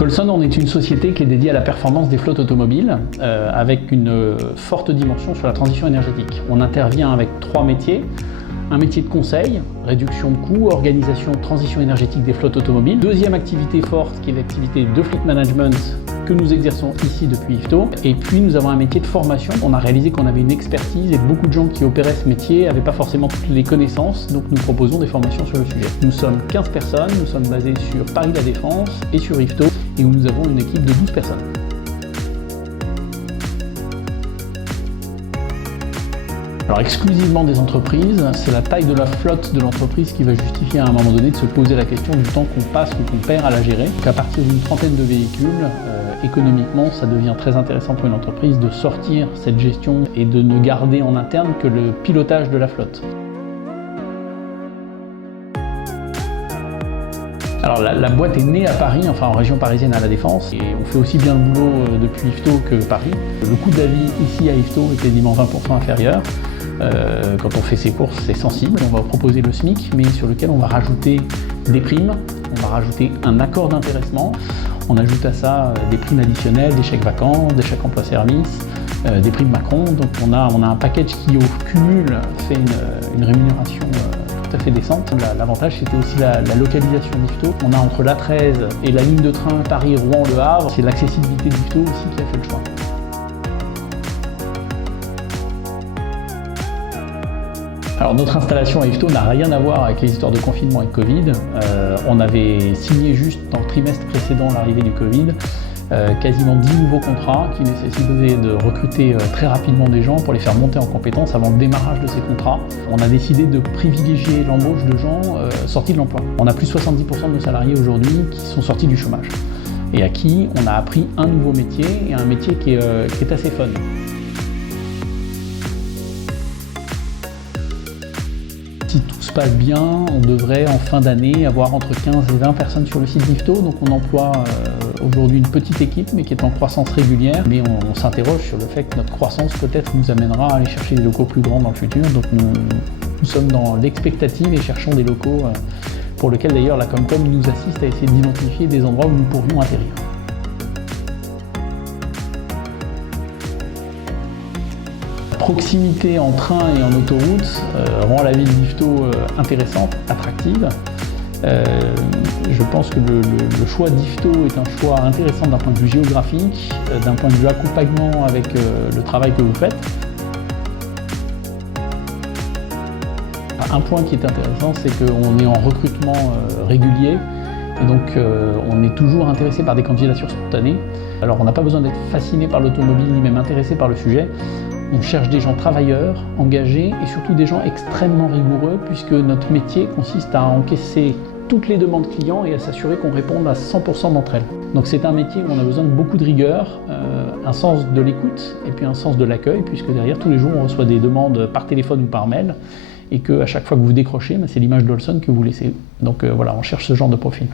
Colson, on est une société qui est dédiée à la performance des flottes automobiles avec une forte dimension sur la transition énergétique. On intervient avec 3 métiers. Un métier de conseil, réduction de coûts, organisation, transition énergétique des flottes automobiles. Deuxième activité forte qui est l'activité de fleet management que nous exerçons ici depuis IFTO. Et puis nous avons un métier de formation. On a réalisé qu'on avait une expertise et beaucoup de gens qui opéraient ce métier n'avaient pas forcément toutes les connaissances, donc nous proposons des formations sur le sujet. Nous sommes 15 personnes, nous sommes basés sur Paris La Défense et sur IFTO et où nous avons une équipe de 12 personnes. Alors exclusivement des entreprises, c'est la taille de la flotte de l'entreprise qui va justifier à un moment donné de se poser la question du temps qu'on passe ou qu'on perd à la gérer. Donc à partir d'une trentaine de véhicules, économiquement, ça devient très intéressant pour une entreprise de sortir cette gestion et de ne garder en interne que le pilotage de la flotte. Alors la boîte est née à Paris, enfin en région parisienne à La Défense, et on fait aussi bien le boulot depuis IFTO que Paris. Le coût de la vie ici à IFTO est quasiment 20% inférieur. Quand on fait ses courses, c'est sensible. On va proposer le SMIC, mais sur lequel on va rajouter des primes, on va rajouter un accord d'intéressement. On ajoute à ça des primes additionnelles, des chèques vacances, des chèques emploi-service, des primes Macron. Donc on a un package qui au cumul fait une rémunération tout à fait décente. L'avantage, c'était aussi la localisation d'IFTO. On a entre l'A13 et la ligne de train Paris-Rouen-Le Havre. C'est l'accessibilité d'IFTO aussi qui a fait le choix. Alors notre installation à IFTO n'a rien à voir avec les histoires de confinement et de Covid. On avait signé juste dans le trimestre précédent l'arrivée du Covid quasiment 10 nouveaux contrats qui nécessitaient de recruter très rapidement des gens pour les faire monter en compétences avant le démarrage de ces contrats. On a décidé de privilégier l'embauche de gens sortis de l'emploi. On a plus de 70% de nos salariés aujourd'hui qui sont sortis du chômage et à qui on a appris un nouveau métier et un métier qui est assez fun. Si tout se passe bien, on devrait en fin d'année avoir entre 15 et 20 personnes sur le site d'IFTO. Donc on emploie aujourd'hui une petite équipe mais qui est en croissance régulière. Mais on s'interroge sur le fait que notre croissance peut-être nous amènera à aller chercher des locaux plus grands dans le futur. Donc nous sommes dans l'expectative et cherchons des locaux pour lesquels d'ailleurs la Comcom nous assiste à essayer d'identifier des endroits où nous pourrions atterrir. La proximité en train et en autoroute rend la ville d'IFTO intéressante, attractive. Je pense que le choix d'IFTO est un choix intéressant d'un point de vue géographique, d'un point de vue accompagnement avec le travail que vous faites. Un point qui est intéressant, c'est qu'on est en recrutement régulier et donc on est toujours intéressé par des candidatures spontanées. Alors on n'a pas besoin d'être fasciné par l'automobile ni même intéressé par le sujet. On cherche des gens travailleurs, engagés et surtout des gens extrêmement rigoureux puisque notre métier consiste à encaisser toutes les demandes clients et à s'assurer qu'on réponde à 100% d'entre elles. Donc c'est un métier où on a besoin de beaucoup de rigueur, un sens de l'écoute et puis un sens de l'accueil puisque derrière tous les jours on reçoit des demandes par téléphone ou par mail et qu'à chaque fois que vous décrochez, c'est l'image d'Olson que vous laissez. Donc voilà, on cherche ce genre de profil.